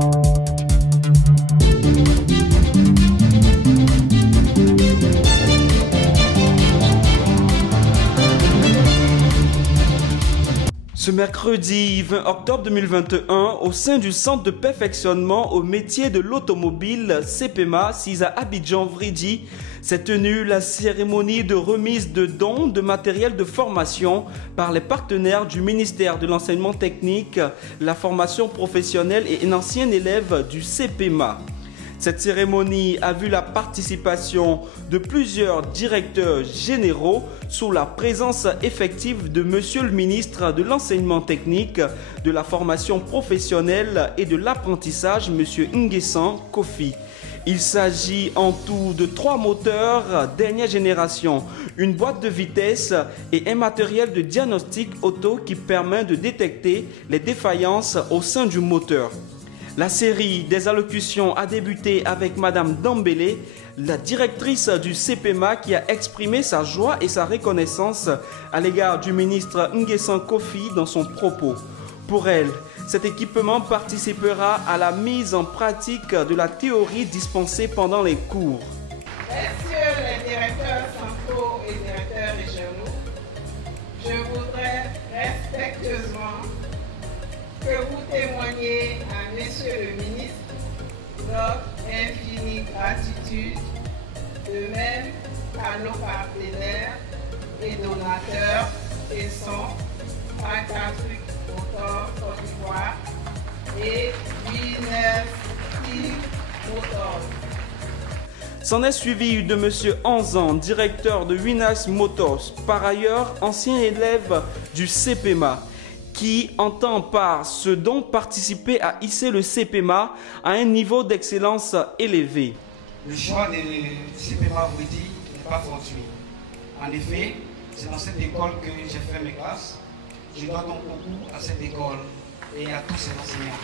Ce mercredi 20 octobre 2021, au sein du centre de perfectionnement au métier de l'automobile CPMA, CISA Abidjan Vridi, s'est tenue la cérémonie de remise de dons de matériel de formation par les partenaires du ministère de l'enseignement technique, la formation professionnelle et un ancien élève du CPMA. Cette cérémonie a vu la participation de plusieurs directeurs généraux sous la présence effective de Monsieur le ministre de l'Enseignement technique, de la formation professionnelle et de l'apprentissage, Monsieur Nguessan Kofi. Il s'agit en tout de 3 moteurs dernière génération, une boîte de vitesse et un matériel de diagnostic auto qui permet de détecter les défaillances au sein du moteur. La série des allocutions a débuté avec Madame Dambélé, la directrice du CPMA, qui a exprimé sa joie et sa reconnaissance à l'égard du ministre Nguessan Kofi dans son propos. Pour elle, cet équipement participera à la mise en pratique de la théorie dispensée pendant les cours. Messieurs les directeurs centraux et directeurs régionaux, je voudrais respectueusement que vous témoigniez à Monsieur le ministre notre infinie gratitude, de même à nos partenaires et donateurs qui sont Frank Afrique Motor Côte d'Ivoire et Winners Motors. S'en est suivi de M. Anzan, directeur de Winners Motors, par ailleurs ancien élève du CPMA, qui entend par ce don participer à hisser le CPMA à un niveau d'excellence élevé. Le choix de CPMA Vridi n'est pas fortuit. En effet, c'est dans cette école que j'ai fait mes classes. Je dois donc beaucoup à cette école et à tous ses enseignants.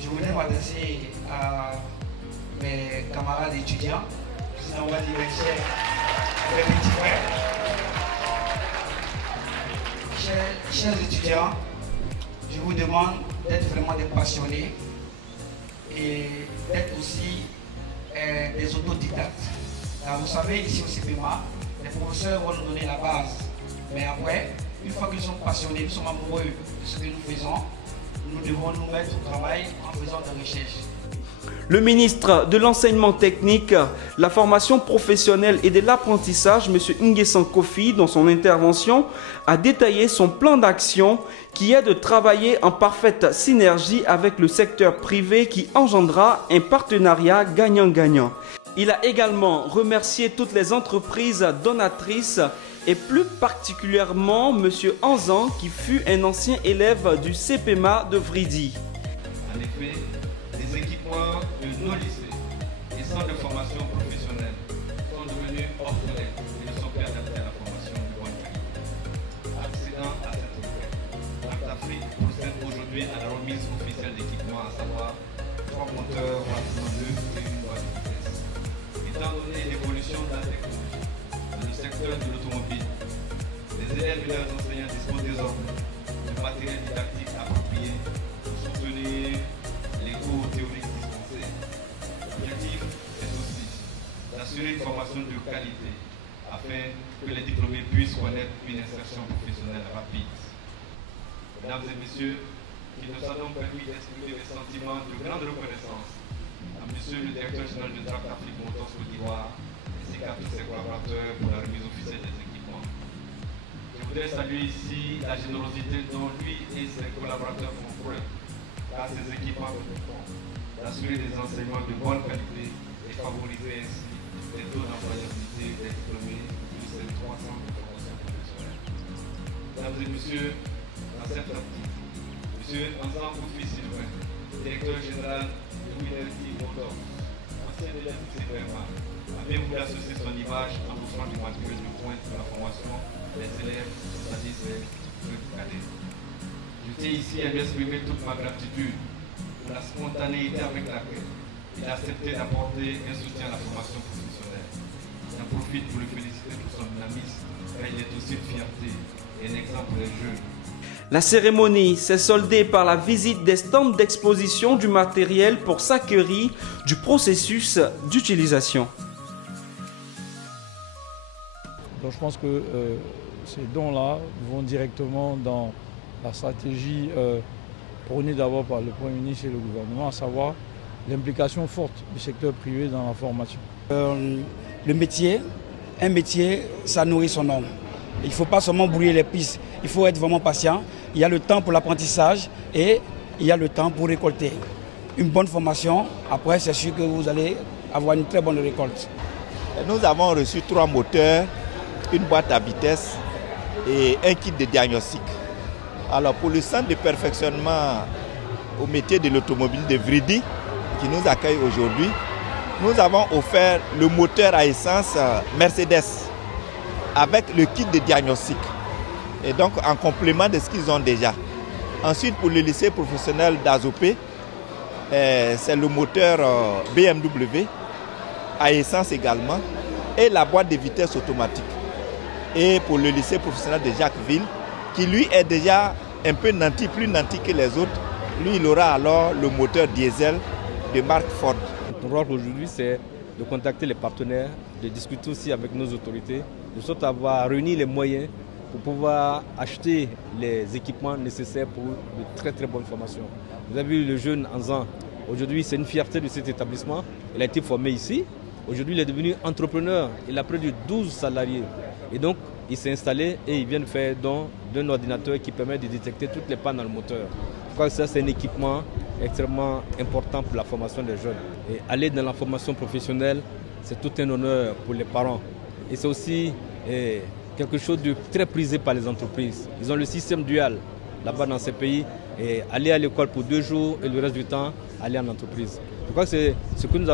Je voudrais m'adresser à mes camarades étudiants, je vous envoie dire mes petits frères. Chers étudiants, je vous demande d'être vraiment des passionnés et d'être aussi des autodidactes. Alors, vous savez, ici au CPMA, les professeurs vont nous donner la base. Mais après, une fois qu'ils sont passionnés, nous sommes amoureux de ce que nous faisons, nous devons nous mettre au travail en faisant des recherches. Le ministre de l'Enseignement technique, la formation professionnelle et de l'apprentissage, M. Nguessan Kofi, dans son intervention, a détaillé son plan d'action qui est de travailler en parfaite synergie avec le secteur privé qui engendra un partenariat gagnant-gagnant. Il a également remercié toutes les entreprises donatrices et plus particulièrement M. Anzan qui fut un ancien élève du CPMA de Vridi. En effet, les équipements de nos lycées et centres de formation professionnelle sont devenus obsolètes et ne sont plus adaptés à la formation de bonne qualité. Accédant à cette requête, l'Afrique procède aujourd'hui à la remise officielle d'équipements, à savoir 3 moteurs Rapidon 2 et une boîte de vitesse. Étant donné l'évolution de la technologie dans le secteur de l'automobile, les élèves et leurs enseignants disposent désormais de matériel didactique approprié pour soutenir les cours théoriques dispensés. L'objectif est aussi d'assurer une formation de qualité afin que les diplômés puissent connaître une insertion professionnelle rapide. Mesdames et messieurs, qui nous a donc permis d'exprimer les sentiments de grande reconnaissance à Monsieur le directeur général de Frank Afrique Motors Côte d'Ivoire ainsi qu'à tous ses collaborateurs pour la remise officielle des équipements. Je voudrais saluer ici la générosité dont lui et ses collaborateurs font preuve à ces équipements permettant d'assurer des enseignements de bonne qualité et favoriser ainsi les taux d'employabilité des diplômés de ces 3 centres de formation professionnelle. Mesdames et messieurs, dans cette optique, M. Anzan Kofi Sylvain, directeur général de Winners Motors, ancien élève du CPMA, a bien voulu associer son image en offrant du matériel de pointe pour la formation des élèves, c'est-à-dire ses cadets. Je tiens ici à lui exprimer toute ma gratitude pour la spontanéité avec laquelle il a accepté d'apporter un soutien à la formation professionnelle. J'en profite pour le féliciter pour son dynamisme, car il est aussi une fierté et un exemple pour les jeunes. La cérémonie s'est soldée par la visite des stands d'exposition du matériel pour s'acquérir du processus d'utilisation. Donc je pense que ces dons-là vont directement dans la stratégie prônée d'abord par le Premier ministre et le gouvernement, à savoir l'implication forte du secteur privé dans la formation. Le métier, un métier, ça nourrit son homme. Il ne faut pas seulement brouiller les pistes, il faut être vraiment patient. Il y a le temps pour l'apprentissage et il y a le temps pour récolter. Une bonne formation, après c'est sûr que vous allez avoir une très bonne récolte. Nous avons reçu 3 moteurs, une boîte à vitesse et un kit de diagnostic. Alors pour le centre de perfectionnement au métier de l'automobile de Vridi, qui nous accueille aujourd'hui, nous avons offert le moteur à essence Mercedes avec le kit de diagnostic. Et donc en complément de ce qu'ils ont déjà. Ensuite pour le lycée professionnel d'Azopé, c'est le moteur BMW à essence également et la boîte de vitesse automatique. Et pour le lycée professionnel de Jacquesville, qui lui est déjà un peu nanti, plus nanti que les autres, lui il aura alors le moteur diesel de marque Ford. Notre rôle aujourd'hui c'est de contacter les partenaires, de discuter aussi avec nos autorités, de sorte à avoir réuni les moyens pour pouvoir acheter les équipements nécessaires pour de très bonnes formations. Vous avez vu le jeune Anzan, aujourd'hui c'est une fierté de cet établissement, il a été formé ici, aujourd'hui il est devenu entrepreneur, il a près de 12 salariés et donc il s'est installé et il vient de faire don d'un ordinateur qui permet de détecter toutes les pannes dans le moteur. Je crois que ça c'est un équipement extrêmement important pour la formation des jeunes. Et aller dans la formation professionnelle, c'est tout un honneur pour les parents. Et c'est aussi quelque chose de très prisé par les entreprises. Ils ont le système dual là-bas dans ces pays. Et aller à l'école pour 2 jours et le reste du temps, aller en entreprise. Je crois que c'est ce que nous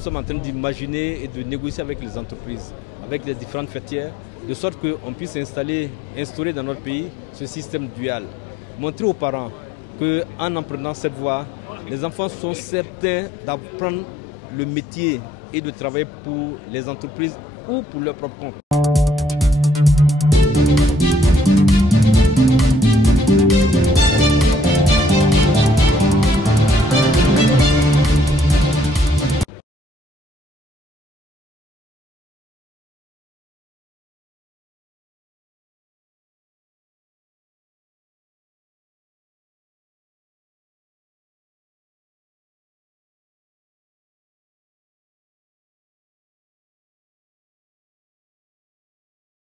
sommes en train d'imaginer et de négocier avec les entreprises, avec les différentes fêtières, de sorte qu'on puisse instaurer dans notre pays ce système dual. Montrer aux parents qu'en apprenant cette voie, les enfants sont certains d'apprendre le métier et de travailler pour les entreprises ou pour leur propre compte.